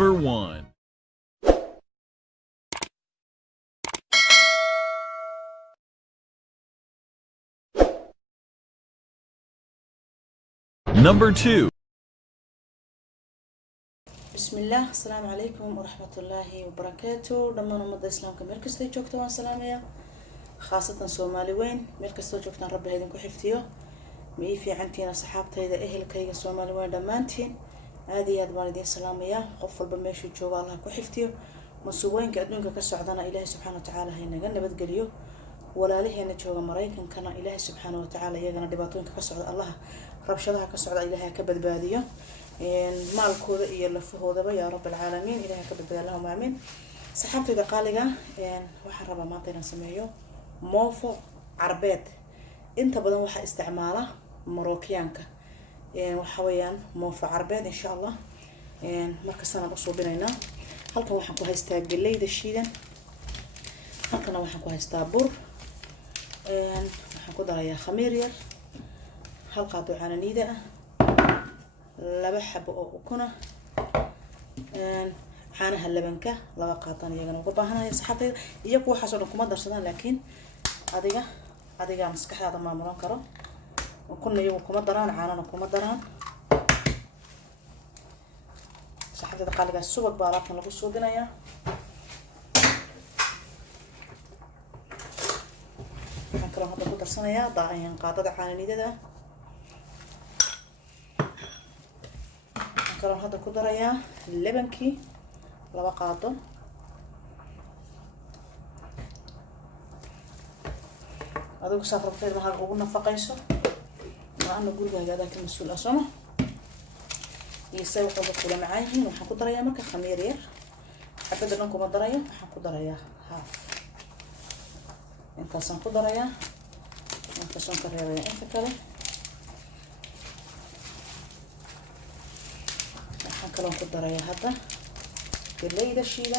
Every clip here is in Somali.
Number 1. Number 2. بسم الله. السلام عليكم ورحمة الله وبركاته. دمان ومضى إسلام كميل كستو جوكتوان سلامية خاصة سومالي وين ميل كستو جوكتان ربي هيدين كحفتيو مي في عنتينا صحابتي إذا إهل كيغا سومالي وين دمانتين هذه والدين سلامية قفل بميشو جوغا الله كحفتيو مسوين كأدنك كسعدنا إلهي سبحانه وتعالى هينا قلنا بدقليو ولا ليه هنا جوغا مريكن كان إلهي سبحانه وتعالى يغنا دباتون كسعد الله ربشدها كسعد إلهي كبد باديو maalkooda iyo lafahoodaba yaa rabbal caalamiin ilaahay ka badbaado lahum aamin saxaabtayda qaaliga waxaan rabaa maanta inaan sameeyo moofo carbeed inta badan waxa isticmaala marookiyaanka waxa weeyaan moofo carbeed insha Allah marka sanad usoo binaynaa halkan waxaan ku haystaa galeyda shiidan halkan waxaan ku haystaa bur waxaan ku darayaa khamiir yar hal qaado caananiida ah laba xabo oo ukuna caanaha labanka laba qaatan iyagana uga baahanaya saxaabtayda iyo kuwa waxaas oo dhan kuma darsadaan laakiin adiga maskaxdaada maamulan karo ukuna iyagu kuma daraan caanana kuma daraan saxaabtayda qaaliga subag baa alaabtan lagu suubinayaa waxaan kaloo hadda ku darsanayaa qaadada caananidada كلام هذا كدرة يا لبنكي لبا قاطو هذا كسافر كثير مع قبولنا فقيسه مع أنه قول جا هذا كمسؤول أصلا يسوي قبض كل معاهين وحنقدر يا مركب خميرير أبدا لنكم الدرية وحنقدر يا هاف أنت سنقدر يا أنت سنقدر يا أنت كله كلام كدرة يا هذا بالليل شيلا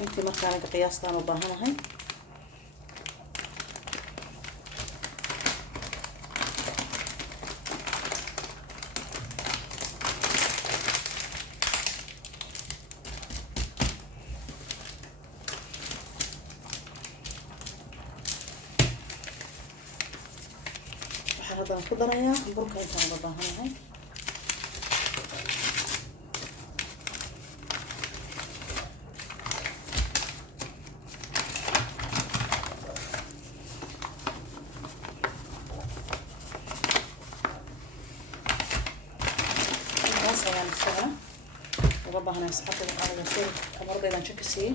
انت مكانك قياس تانو باهنا هاي هذا كدرة يا بركة انت باهنا هاي يعني الشغلة وضبها هنا يسحب على الصور كمرة إذا نشك سي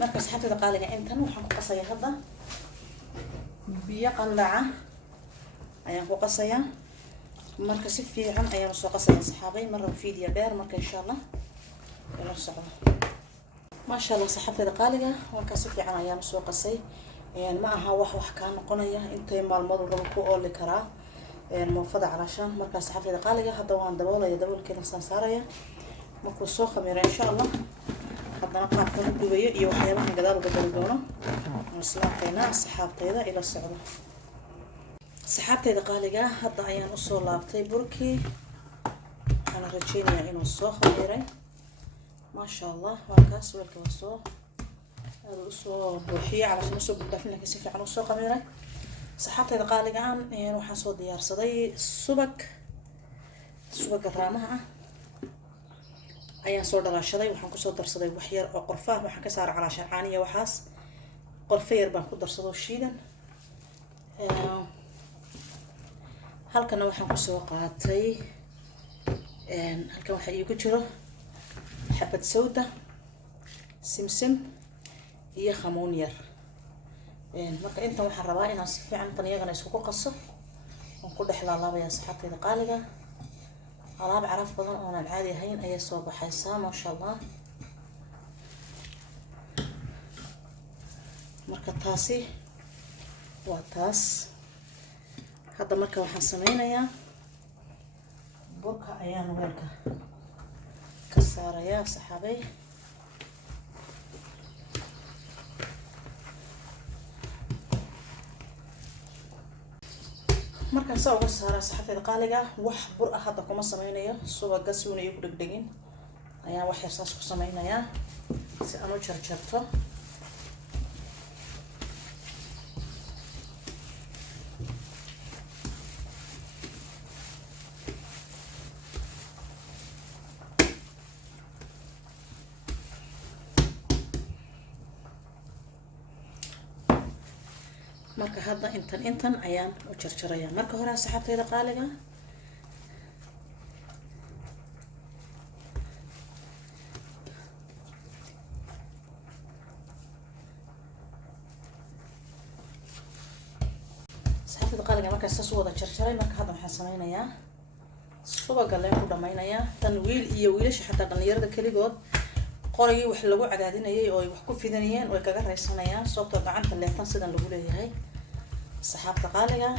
مركز حتى دقالة إنتن وحنكو قصية هذا بيقلعة أيام كو قصية مركز في عن أيام سو قصية صحابي مرة في ديابير مركز إن شاء الله يلا الصعبة ما شاء الله صحابتي دقالة وكاسف في عن أيام سو قصية يعني معها wax ka noqonaya intay maalmadu rabo ku ooli kara moofada calashan marka saxaafada qaaliga hadda waan daboolaya daboolkeena san saaraya markuu soo khamiiro insha Allah haddana qaabka u dubayo iyo waxyaabaha gadaal uga dari doono islaamteena saxaabteeda ila socdo saxaabteeda qaaliga hadda ayaan u soo laabtay burkii ana rajaynayaa inuu soo khamiiray ma sha Allah waa kaas weelka soo soo buuxiye علشان soo gudafin laakiin si fiican u soo qamiray saxaabtayda qaaliga aan waxaan soo diyaarsaday subag raamaha ah ayaan soo dhalaashaday waxaan ku soo darsaday wax yar oo qorfa waxaan ka saaray calaashan caaniya waxaas qorfa yar baan ku darsado shiidan halkan waxaan ku soo qaatay halkan waxa iigu jiro xabad sawda simsim iyo khamoon yar marka inta waxaan rabaa inaan si fiican tan iyagana isku qaso oo ku dhex laalaabaya saxaabtayda qaaliga alaab caraf badan oo aan caadi ahayn ayaa soo baxaysa ma sha Allah marka taasi waa taas hadda marka waxaan sameynayaa burka ayaan weelka ka saarayaa saxaabay. markaan saa uga saaraa saxaabtayda qaaliga, wax bur ah hadda kuma sameynayo, subaga suuna iyo ku dhegdhegin ayaan wax yar saas ku sameynayaa si aan u jarjarto. marka hadda intan ayaan u jarjarayaa. marka hore saxaabtayda qaaliga markaas saas u wada jarjaray. marka hadda waxaan sameynayaa subaga leen ku dhameynayaa. tan wiil iyo wiilasha xataa dhalinyarada keligood qorigii wax lagu cadaadinayay oo ay wax ku fidanayeen way kaga raysanayaan, sababtoo gacanta leetan sidan lagu leeyahay saxaabta qaaliga.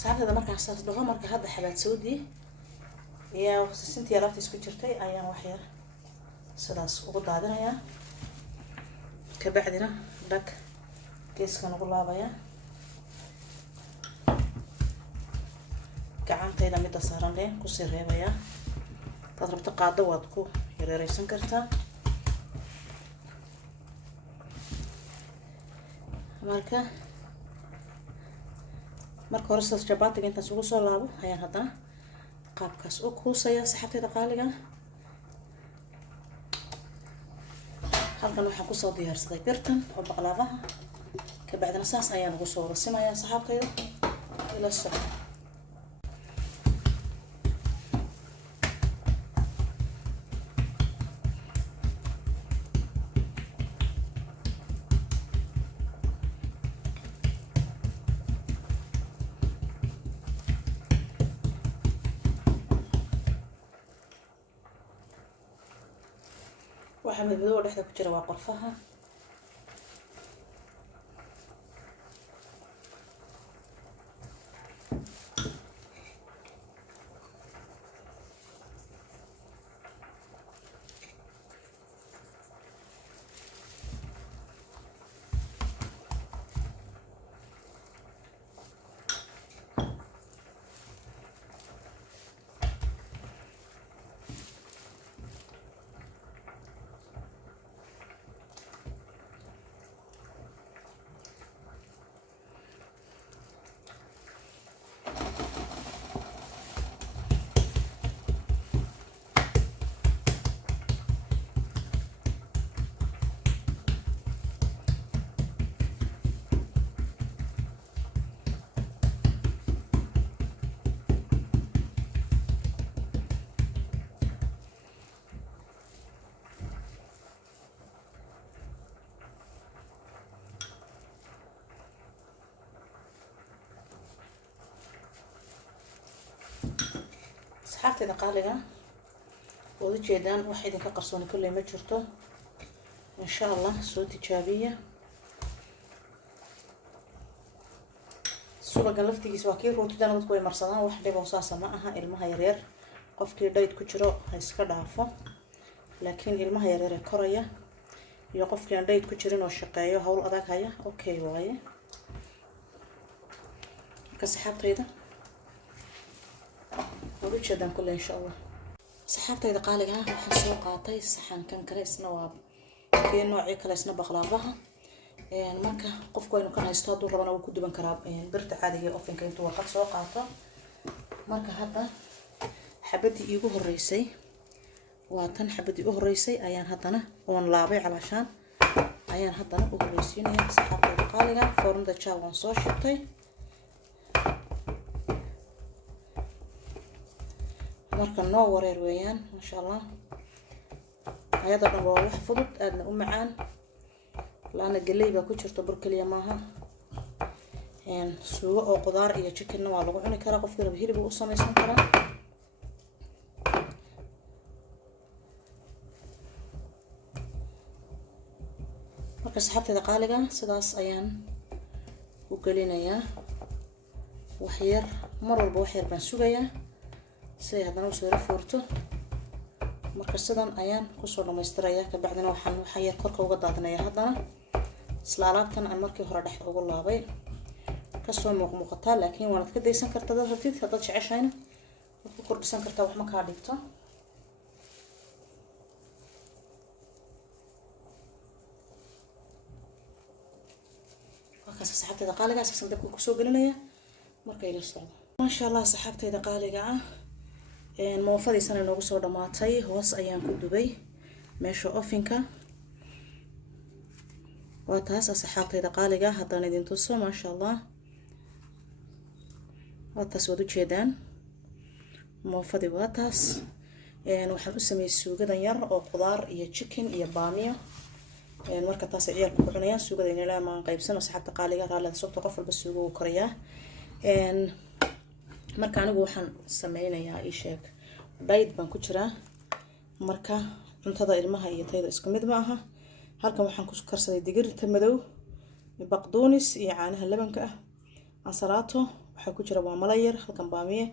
saxaabtada markaan saas dhaho, marka hadda xabaad saudi iyo sintii alaabta isku jirtay ayaan wax yar sidaas ugu daadinayaa. kabacdina dhag geeskan ugu laabaya, gacantayda midda saaran leen kusii reebayaa. hadaad rabto qaado waad ku yareereysan kartaa. marka hore sidaas jabaatiga intaas ugu soo laabo ayaan haddana qaabkaas u kuusayaa saxaabtayda qaaliga. halkan waxaan kusoo diyaarsaday birtan oo baqlaabaha, kabacdina saas ayaan ugu soo rasimayaa saxaabtayda ila soco. waxaa madmadow dhexda ku jira waa qorfaha. asxaabtayda qaaliga waad ujeedaan wax idinka qarsooni kulley ma jirto. insha allah soo tijaabiya. subaga laftigiisa waa kii rootidana dadku way marsadaan, wax dhib oo saasa ma aha. ilmaha yaryar qofkii dhayd ku jiro ha iska dhaafo, laakiin ilmaha yaryar ee koraya iyo qofkii aan dhayd ku jirin oo shaqeeyo hawl adag haya okay waaye. marka asxaabtayda waad ujeedaan kulley insha allah. asxaabtayda qaaliga waxaan soo qaatay saxankan kale, isna waa kii noocii kale, isna baqlaabaha. marka qofku aynu kan haysto hadduu rabana wuu ku duban karaa birta caadiga ee ofinka intuu warqad soo qaato. marka hadda xabadii iigu horeysay waa tan, xabadii u horeysay ayaan haddana oon laabay calaashaan ayaan haddana u horeysiinaya asxaabtayda qaaliga. foornada jaa waan soo shitay. marka noo wareer weeyaan masha allah. ayada dhan waa wax fudud aadna u macaan, laana galey baa ku jirto bur keliya maaha. suugo oo qudaar iyo chicken waa lagu cuni karaa qofkii raba hilib u samaysan karaa marka saxaabtayda qaaliga sidaas ayaan u gelinayaa wax yar mar walba wax yar baan sugayaa si ay haddana usoo foorto marka sidan ayaan kusoo dhamaystirayaa ka bacdina waxaan waxa yar korka uga daadinayaa haddana isla alaabtan aan markii hore dhexda ugu laabay kasoo muuqataa laakiin waad ka daysan kartaa dad rabtid haddaad jeceshayna waad ku kordhisan kartaa wax ma kaa dhigto وكاس صحابتي دقالقة أساساً دبكو كسو قلنايا مركا إلى الصعود ما شاء الله صحابتي دقالقة الموفدي سنة نوغو سو دماتي هوس أيام كدوبي ماشو أوفينكا واتاس صحابتي دقالقة هادا ندين توسو ما شاء الله واتاس ودو جيدان موفدي واتاس waxaan u sameeyay suugada yar oo qudaar iyo chicken iyo baamiyo marka taas ay ciyaar ku cunayaan suugada in ilaa ma qaybsano saxabta qaaliga raalada sababta qof walba suugo uu kariyaa marka anigu waxaan sameynayaa ii sheeg diet baan ku jiraa marka cuntada ilmaha iyo tayada isku mid ma aha halkan waxaan ku karsaday digirta madow baqdoonis iyo caanaha labanka ah ansalaato waxa ku jira waa malayar halkan baamiye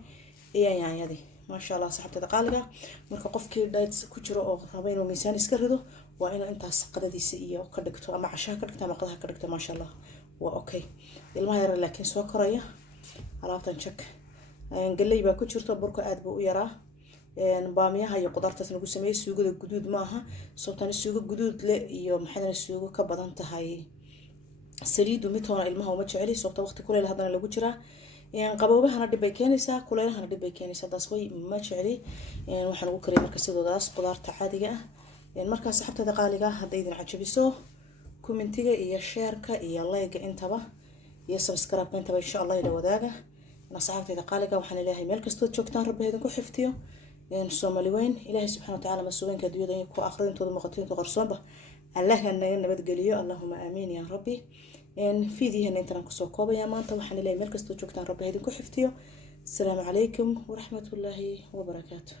iyo yaanyadii ما شاء الله صاحبتي دقالقة مركا قفكي دايت كجرو او رابين وميسان اسكردو وانو انتا قداديسا iyo kadhigto ama cashaa kadhigto ama qadaha kadhigto ما شاء الله waa okay ilmaha yar laakiin soo koraya alaabtan check galay baa ku jirto burka aad buu u yaraa baamiyaha iyo qudaartaas lagu sameeyay suugada guduud ma aha sababtana suugo guduud le iyo maxay suugo ka badan tahay saliid mitoona ilmaha uma jeceli sababta waqti kuleel hadana lagu jiraa qabowgahana dib ay keenaysaa kuleelahana dib ay keenaysaa taas way ma jeceli waxaan ugu kariyay marka sidoodaas qudaarta caadiga ah marka saxabtada qaaliga hadday idin cajabiso commentiga iyo share-ka iyo like intaba iyo subscribe intaba insha Allah ila wadaaga saxabtada qaaliga waxaan ilaahay meel kasta joogtaan rabbi idin ku xiftiyo Soomaali weyn ilaahay subhanahu wa ta'ala masuulinka adduunyada ku aqrintooda maqatiinta qarsoonba Allah naga nabad geliyo Allahumma aamin ya rabbi فيديو هنا انتنا كسو كوبا يا مانتا وحنا لي ملكستو جوكتان ربي هيدين كو حفتيو السلام عليكم ورحمة الله وبركاته.